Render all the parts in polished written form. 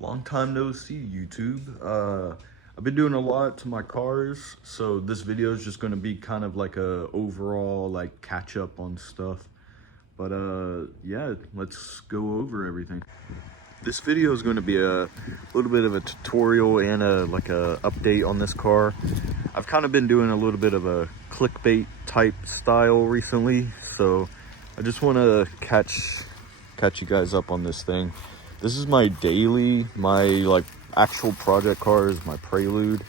Long time no see, YouTube. I've been doing a lot to my cars, so this video is just going to be kind of like a overall like catch up on stuff. But yeah, let's go over everything. This video is going to be a little bit of a tutorial and a update on this car. I've kind of been doing a little bit of a clickbait type style recently, so I just want to catch you guys up on this thing. This is my daily, my like actual project car is my Prelude,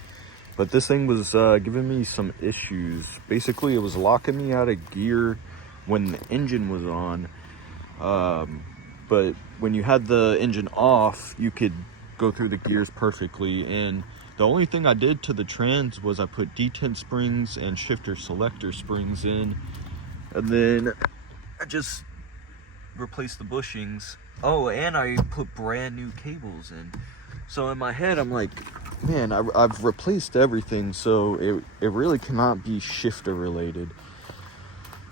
but this thing was giving me some issues. Basically, it was locking me out of gear when the engine was on, but when you had the engine off, you could go through the gears perfectly. And the only thing I did to the trans was I put detent springs and shifter selector springs in, and then I just replaced the bushings. Oh, and I put brand new cables in. So in my head, I'm like, man, I've replaced everything, so it really cannot be shifter related.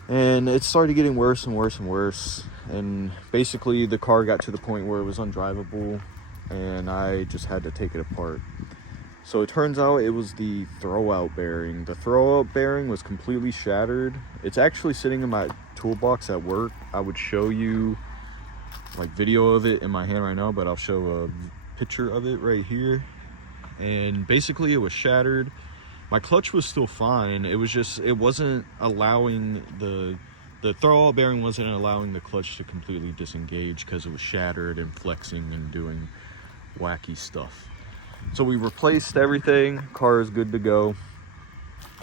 And it started getting worse and worse and worse. And basically, the car got to the point where it was undrivable, and I just had to take it apart. So it turns out it was the throwout bearing. The throwout bearing was completely shattered. It's actually sitting in my toolbox at work. I would show you like video of it in my hand right now, but I'll show a picture of it right here. And basically it was shattered. My clutch was still fine. It was just, it wasn't allowing the throwout bearing wasn't allowing the clutch to completely disengage because it was shattered and flexing and doing wacky stuff. So we replaced everything. Car is good to go.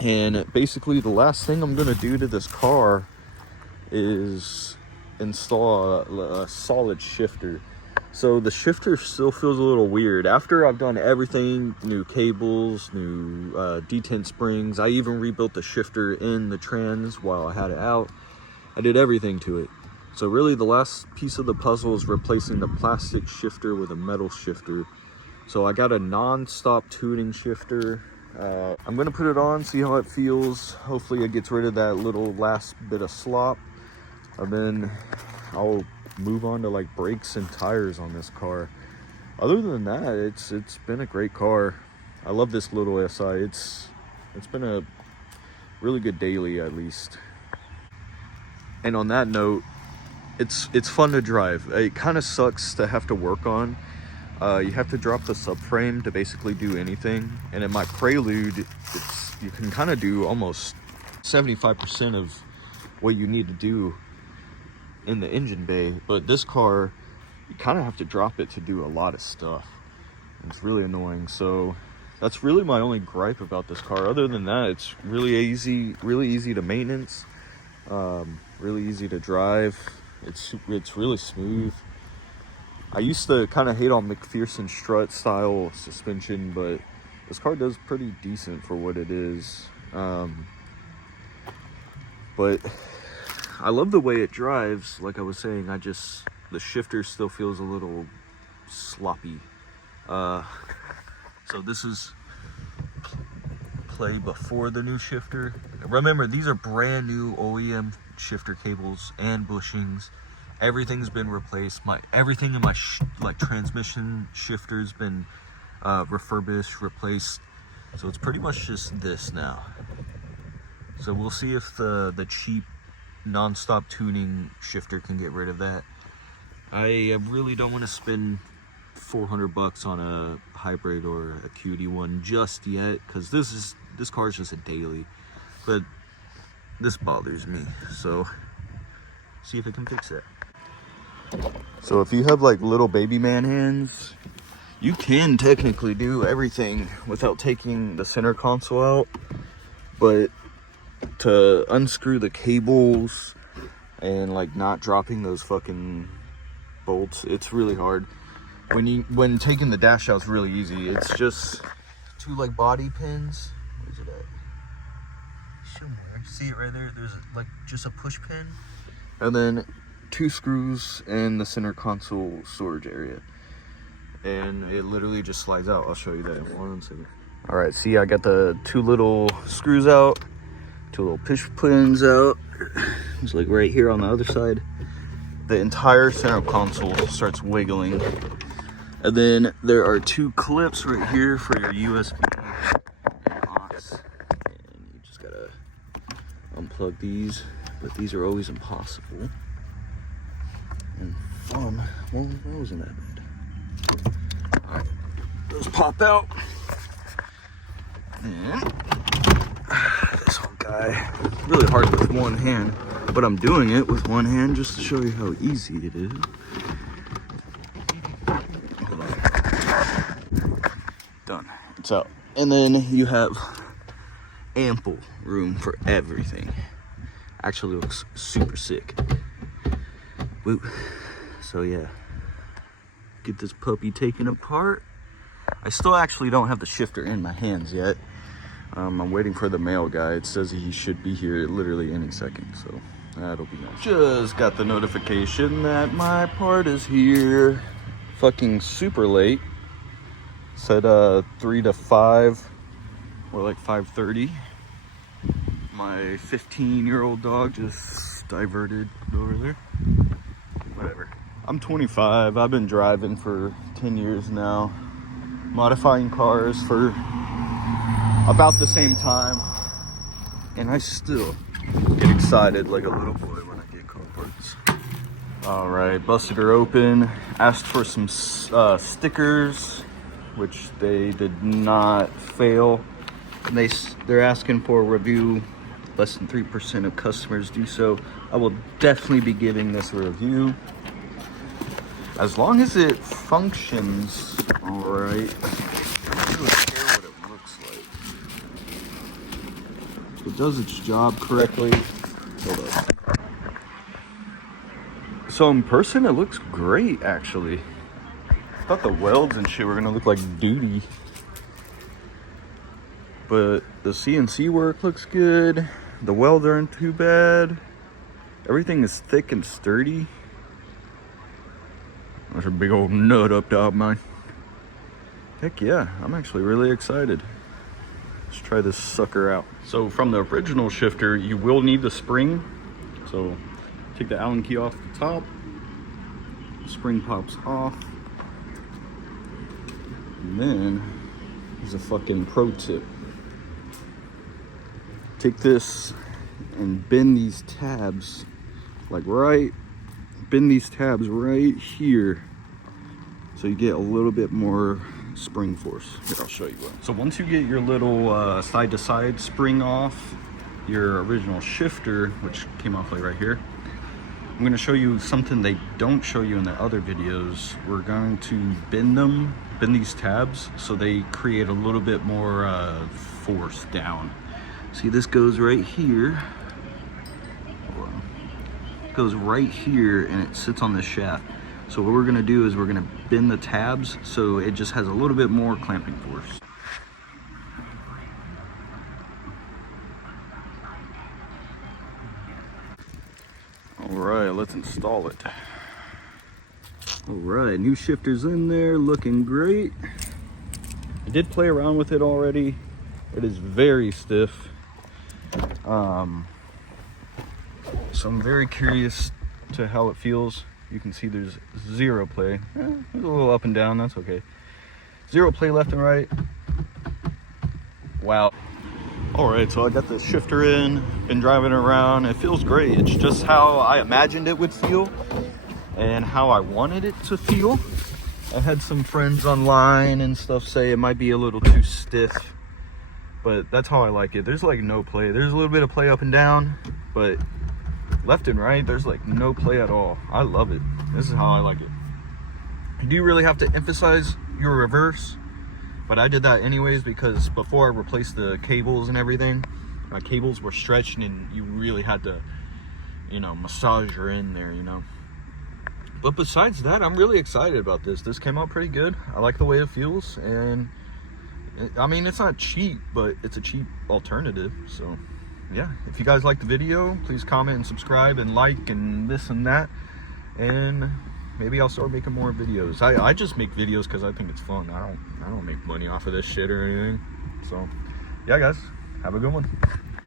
And basically the last thing I'm gonna do to this car is install a solid shifter. So the shifter still feels a little weird. After I've done everything, new cables, new detent springs, I even rebuilt the shifter in the trans while I had it out. I did everything to it. So really the last piece of the puzzle is replacing the plastic shifter with a metal shifter. So I got a NonStopTuning shifter. I'm gonna put it on, see how it feels. Hopefully it gets rid of that little last bit of slop. And then I'll move on to like brakes and tires on this car. Other than that, it's been a great car. I love this little SI. It's been a really good daily, at least. And on that note, it's fun to drive. It kind of sucks to have to work on. You have to drop the subframe to basically do anything. And in my Prelude, you can kind of do almost 75% of what you need to do in the engine bay. But this car, you kind of have to drop it to do a lot of stuff. It's really annoying. So that's really my only gripe about this car. Other than that, it's really easy to maintenance, really easy to drive. It's really smooth. I used to kind of hate on McPherson strut style suspension, but this car does pretty decent for what it is. But I love the way it drives. Like I was saying, the shifter still feels a little sloppy. So this is play before the new shifter. Remember, these are brand new OEM shifter cables and bushings. Everything's been replaced. Everything in my transmission shifter's been refurbished, replaced. So it's pretty much just this now. So we'll see if the cheap NonStopTuning shifter can get rid of that. I really don't want to spend $400 on a hybrid or a cutie one just yet, because this car is just a daily. But this bothers me, so see if it can fix it. So if you have like little baby man hands, you can technically do everything without taking the center console out, but to unscrew the cables and like not dropping those fucking bolts, it's really hard. When taking the dash out, it's really easy. It's just two like body pins. Where's it at? Somewhere. See it right there? There's like just a push pin, and then two screws in the center console storage area, and it literally just slides out. I'll show you that in 1 second. All right, see, I got the two little screws out, two little push pins out. It's like right here on the other side. The entire center console starts wiggling, And then there are 2 clips right here for your USB and aux. And you just gotta unplug these, but these are always impossible. And fun, well, that wasn't that bad. All right, those pop out. And this whole guy, really hard with one hand, but I'm doing it with one hand just to show you how easy it is. Hold on. Done, it's out. And then you have ample room for everything. Actually looks super sick. Woo. So yeah, get this puppy taken apart. I still actually don't have the shifter in my hands yet. I'm waiting for the mail guy. It says he should be here literally any second, so that'll be nice. Just got the notification that my part is here. Fucking super late. Said 3 to 5 or like 5:30. My 15-year-old dog just diverted over there. Whatever. I'm 25. I've been driving for 10 years now. Modifying cars for about the same time. And I still get excited like a little boy when I get car parts. All right, busted her open. Asked for some stickers, which they did not fail. And they're asking for a review. Less than 3% of customers do so. I will definitely be giving this a review. As long as it functions all right. I don't really care what it looks like. If it does its job correctly. Hold up. So in person, it looks great, actually. I thought the welds and shit were gonna look like duty. But the CNC work looks good. The welds aren't too bad. Everything is thick and sturdy. There's a big old nut up top, man. Heck yeah, I'm actually really excited. Let's try this sucker out. So from the original shifter, you will need the spring. So take the Allen key off the top. Spring pops off. And then here's a fucking pro tip. Take this and bend these tabs like bend these tabs right here so you get a little bit more spring force. Here, I'll show you what. So once you get your little side to side spring off your original shifter, which came off like right here, I'm going to show you something they don't show you in the other videos. We're going to bend these tabs so they create a little bit more force down. See, this goes right here. It goes right here and it sits on this shaft. So what we're gonna do is we're gonna bend the tabs so it just has a little bit more clamping force. All right, let's install it. All right, new shifter's in there, looking great. I did play around with it already. It is very stiff. So I'm very curious to how it feels. You can see there's zero play. There's a little up and down, that's okay. Zero play left and right. Wow. All right, so I got the shifter in, been driving around. It feels great. It's just how I imagined it would feel and how I wanted it to feel. I had some friends online and stuff say it might be a little too stiff, but that's how I like it. There's like no play. There's a little bit of play up and down, but left and right, there's like no play at all. I love it. This is how I like it. You do really have to emphasize your reverse, but I did that anyways because before I replaced the cables and everything, my cables were stretched and you really had to, you know, massage her in there, you know. But besides that, I'm really excited about this. This came out pretty good. I like the way it feels, and I mean, it's not cheap, but it's a cheap alternative. So yeah, if you guys like the video, please comment and subscribe and like and this and that, and maybe I'll start making more videos. I just make videos because I think it's fun. I don't make money off of this shit or anything. So yeah, guys, have a good one.